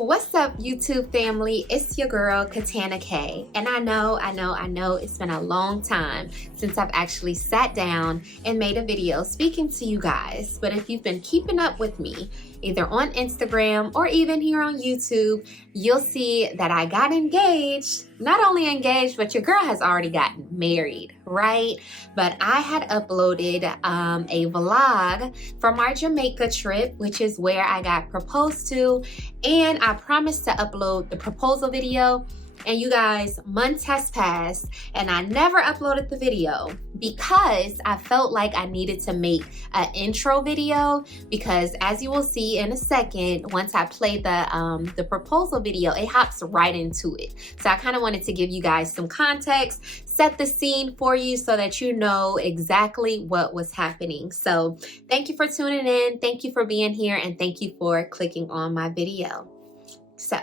What's up, YouTube family? It's your girl Katana K, and I know it's been a long time since I've actually sat down and made a video speaking to you guys. But if you've been keeping up with me either on Instagram or even here on YouTube, you'll see that I got engaged. Not only engaged, but your girl has already gotten married, right? But I had uploaded a vlog from our Jamaica trip, which is where I got proposed to, and I promised to upload the proposal video. And you guys, months has passed and I never uploaded the video because I felt like I needed to make an intro video, because as you will see in a second, once I play the proposal video, it hops right into it. So I kind of wanted to give you guys some context, set the scene for you so that you know exactly what was happening. So thank you for tuning in, thank you for being here, and thank you for clicking on my video. So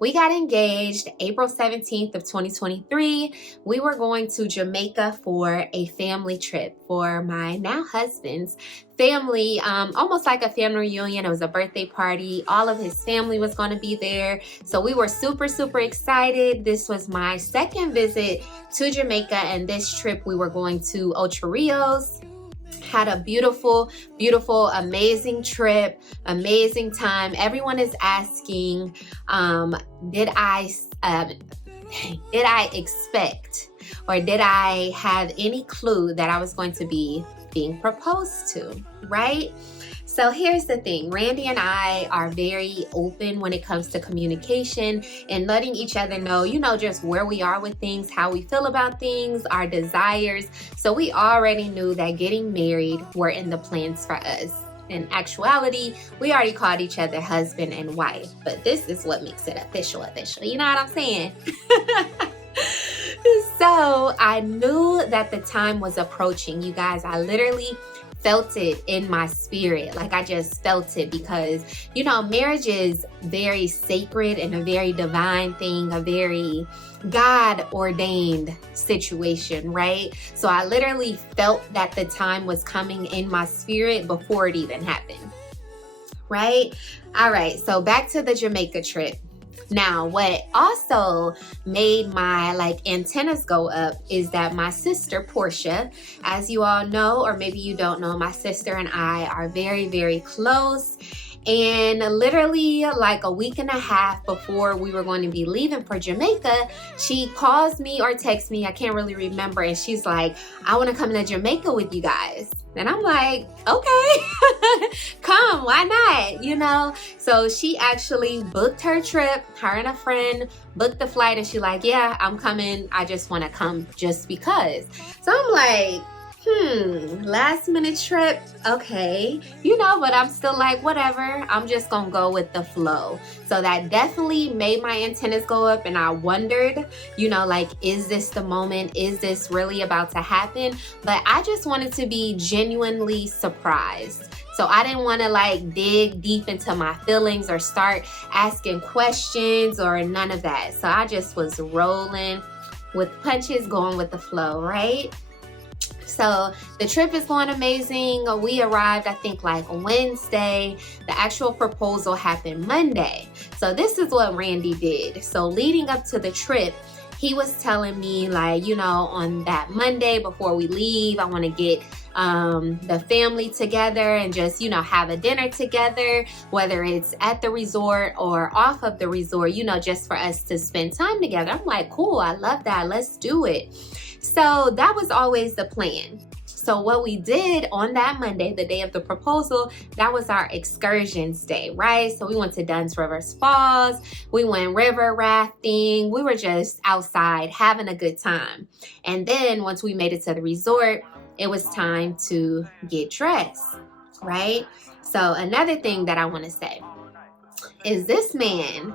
we got engaged April 17th of 2023. We were going to Jamaica for a family trip for my now husband's family, almost like a family reunion. It was a birthday party. All of his family was going to be there. So we were super excited. This was my second visit to Jamaica, and this trip we were going to Ocho Rios. Had a beautiful, amazing trip, amazing time. Everyone is asking, did I expect, or did I have any clue that I was going to be being proposed to, right? So here's the thing, Randy and I are very open when it comes to communication and letting each other know, just where we are with things, how we feel about things, our desires. So we already knew that getting married were in the plans for us. In actuality, we already called each other husband and wife, but this is what makes it official. You know what I'm saying? So I knew that the time was approaching, you guys. I literally felt it in my spirit. Like, I just felt it because, marriage is very sacred and a very divine thing, a very God ordained situation, right? So I literally felt that the time was coming in my spirit before it even happened, right? All right, so back to the Jamaica trip. Now, what also made my antennas go up is that my sister, Portia, as you all know, or maybe you don't know, my sister and I are very close. And literally a week and a half before we were going to be leaving for Jamaica, she calls me or texts me, I can't really remember, and she's like, I want to come to Jamaica with you guys. And I'm like, okay, come, why not? So she actually booked her trip, her and a friend booked the flight, and she's like, yeah, I'm coming. I just want to come just because. So I'm like, last minute trip, okay, but I'm still like, whatever, I'm just gonna go with the flow. So that definitely made my antennas go up, and I wondered, is this the moment? Is this really about to happen? But I just wanted to be genuinely surprised. So I didn't want to dig deep into my feelings or start asking questions or none of that. So I just was rolling with punches, going with the flow, right? So the trip is going amazing. We arrived, I think, Wednesday. The actual proposal happened Monday. So this is what Randy did. So leading up to the trip, he was telling me on that Monday before we leave, I want to get the family together and just, have a dinner together, whether it's at the resort or off of the resort, just for us to spend time together. I'm like, cool, I love that. Let's do it. So that was always the plan. So what we did on that Monday, the day of the proposal, that was our excursions day, right? So we went to Dunn's Rivers Falls, we went river rafting, we were just outside having a good time. And then once we made it to the resort, it was time to get dressed, right? So another thing that I want to say is this man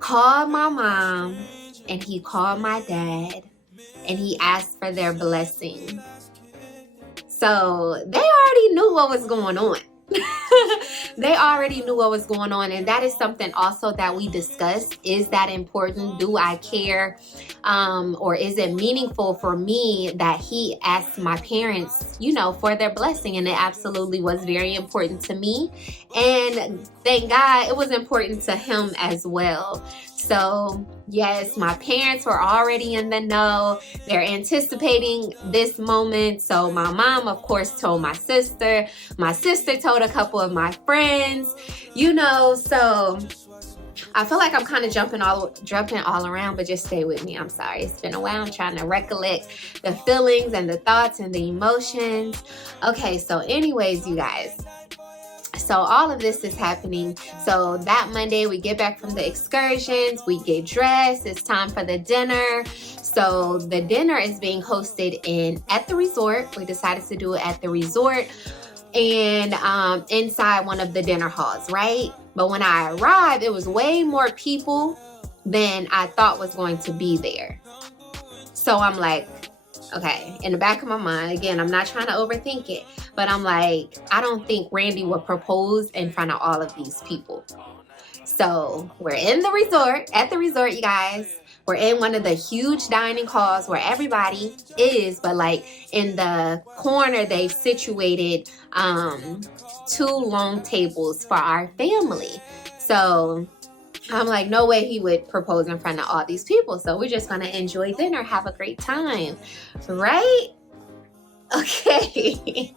called my mom and he called my dad and he asked for their blessing. So they already knew what was going on. They already knew what was going on, and that is something also that we discussed. Is that important? Do I care? Or is it meaningful for me that he asked my parents, you know, for their blessing? And it absolutely was very important to me, and thank God it was important to him as well. So yes, my parents were already in the know. They're anticipating this moment. So my mom, of course, told my sister. My sister told a couple of my friends, you know. So I feel like I'm kind of jumping all around, but just stay with me. I'm sorry. It's been a while. I'm trying to recollect the feelings and the thoughts and the emotions. Okay, so anyways, you guys. So all of this is happening. So that Monday we get back from the excursions, we get dressed, it's time for the dinner. So the dinner is being hosted at the resort. We decided to do it at the resort and inside one of the dinner halls, right? But when I arrived, it was way more people than I thought was going to be there. So I'm like, okay, in the back of my mind, again, I'm not trying to overthink it, but I'm like, I don't think Randy would propose in front of all of these people. So we're in the resort, at the resort, you guys. We're in one of the huge dining halls where everybody is, but like in the corner, they've situated 2 long tables for our family. So I'm like, no way he would propose in front of all these people. So we're just going to enjoy dinner, have a great time, right? Okay.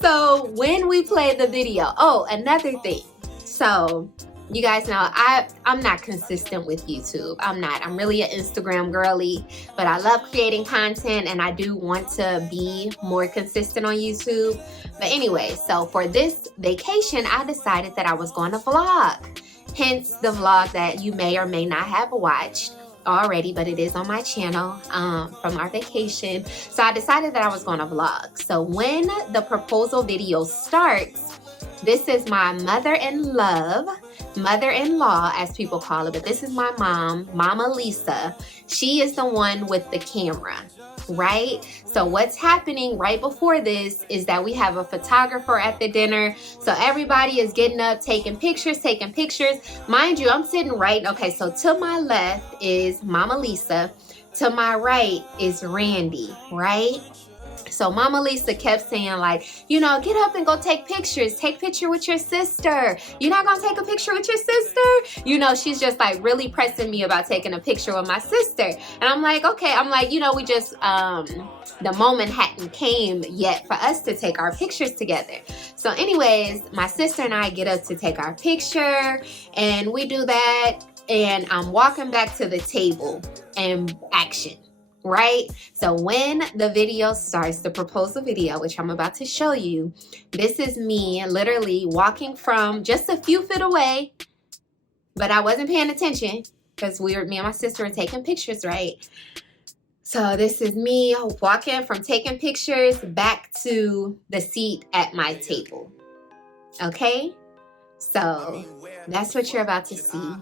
So when we play the video, oh, another thing. So you guys know I'm not consistent with YouTube. I'm really an Instagram girly, but I love creating content and I do want to be more consistent on YouTube. But anyway, so for this vacation, I decided that I was going to vlog. Hence the vlog that you may or may not have watched already, but it is on my channel from our vacation. So I decided that I was going to vlog. So when the proposal video starts, this is my mother-in-law, as people call it, but this is my mom, Mama Lisa. She is the one with the camera, right? So what's happening right before this is that we have a photographer at the dinner. So everybody is getting up, taking pictures. Mind you, I'm sitting right. Okay, so to my left is Mama Lisa. To my right is Randy, right? So Mama Lisa kept saying like, you know, get up and go take pictures. Take a picture with your sister. You're not going to take a picture with your sister? You know, she's just like really pressing me about taking a picture with my sister. And I'm like, okay. I'm like, you know, we just, the moment hadn't came yet for us to take our pictures together. So anyways, my sister and I get up to take our picture and we do that. And I'm walking back to the table and action. Right? So when the video starts, the proposal video, which I'm about to show you, this is me literally walking from just a few feet away, but I wasn't paying attention because me and my sister were taking pictures, right? So this is me walking from taking pictures back to the seat at my table. Okay? So that's what you're about to see.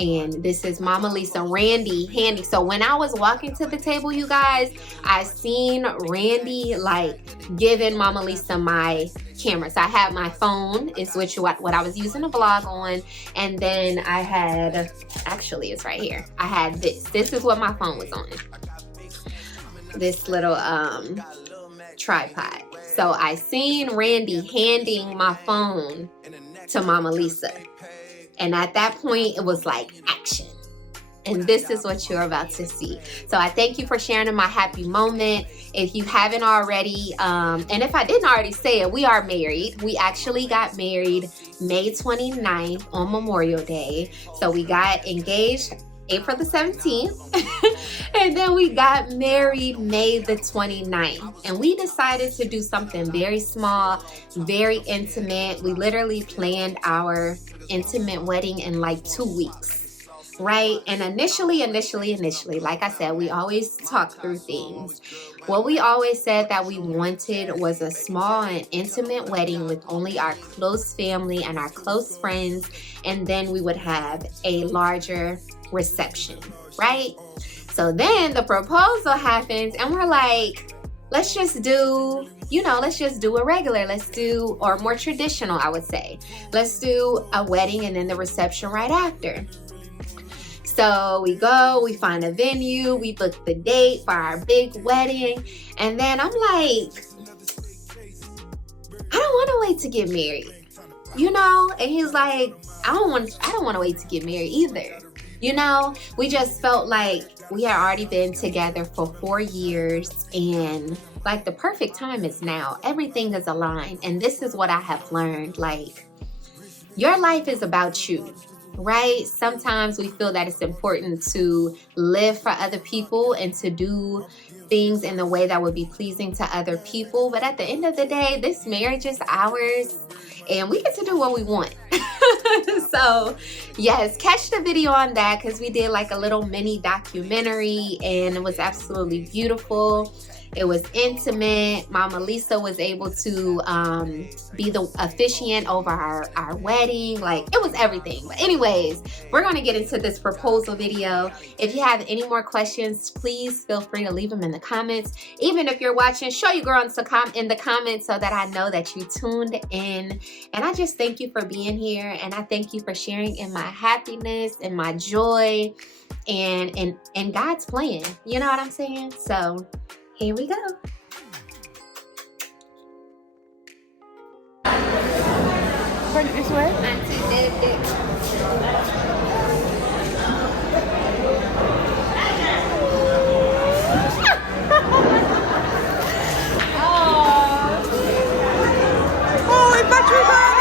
And this is Mama Lisa, Randy, Handy. So when I was walking to the table, you guys, I seen Randy like giving Mama Lisa my camera. So I had my phone, is what I was using to vlog on. And then I had, actually it's right here. I had this. This is what my phone was on. This little tripod. So I seen Randy handing my phone to Mama Lisa. And at that point, it was like action. And this is what you're about to see. So I thank you for sharing in my happy moment. If you haven't already, and if I didn't already say it, we are married. We actually got married May 29th on Memorial Day. So we got engaged April the 17th. And then we got married May the 29th. And we decided to do something very small, very intimate. We literally planned our intimate wedding in like 2 weeks, right? And initially, like I said, we always talk through things. What we always said that we wanted was a small and intimate wedding with only our close family and our close friends, and then we would have a larger reception, right? So then the proposal happens and we're like, let's just do, let's just do a regular. Let's do, or more traditional, I would say. Let's do a wedding and then the reception right after. So we go, we find a venue, we book the date for our big wedding. And then I'm like, I don't want to wait to get married, And he's like, I don't want to wait to get married either. We just felt like we had already been together for 4 years, and like the perfect time is now. Everything is aligned. And this is what I have learned. Like, your life is about you, right? Sometimes we feel that it's important to live for other people and to do things in the way that would be pleasing to other people. But at the end of the day, this marriage is ours and we get to do what we want. So yes, catch the video on that, because we did like a little mini documentary and it was absolutely beautiful. It was intimate. Mama Lisa was able to be the officiant over our wedding. Like, it was everything. But anyways, we're going to get into this proposal video. If you have any more questions, please feel free to leave them in the comments. Even if you're watching, show your girl in the comments so that I know that you tuned in. And I just thank you for being here. And I thank you for sharing in my happiness and my joy and God's plan. You know what I'm saying? So here we go. Turn it this way. Oh, it's battery burning.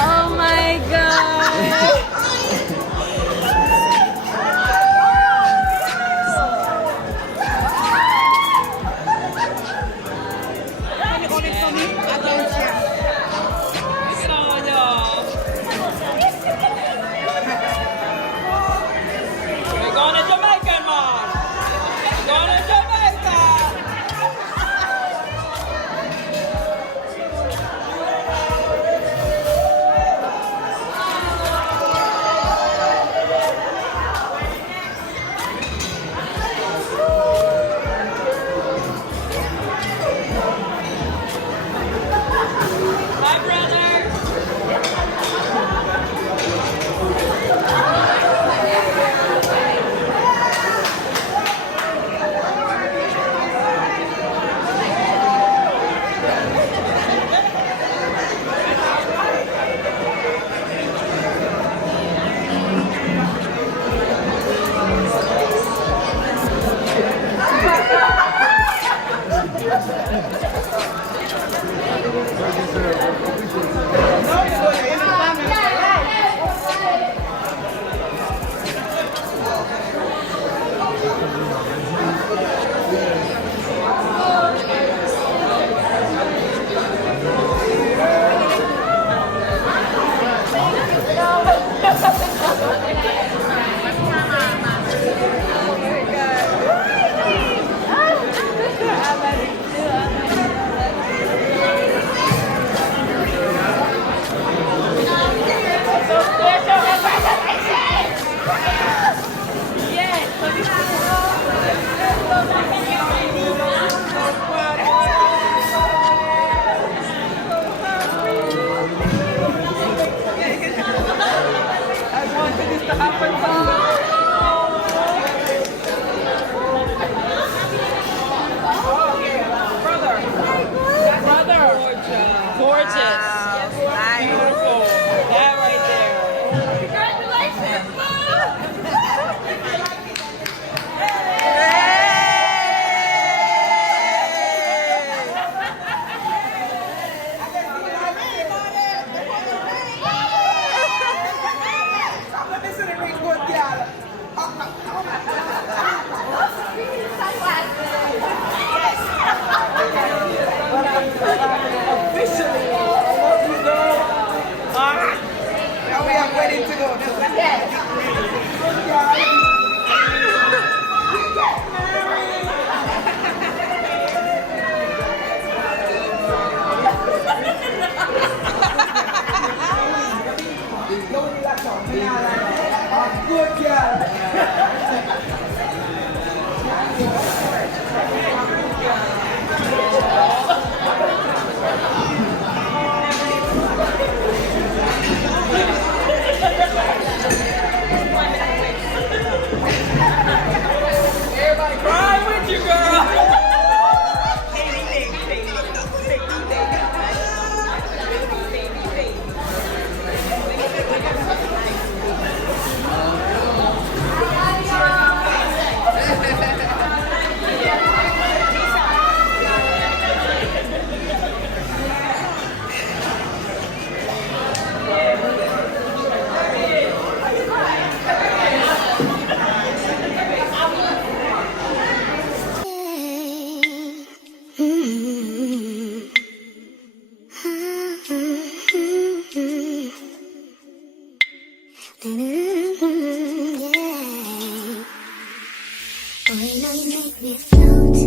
Oh my god. We're going to Jamaica, man. We're going to Jamaica. cute.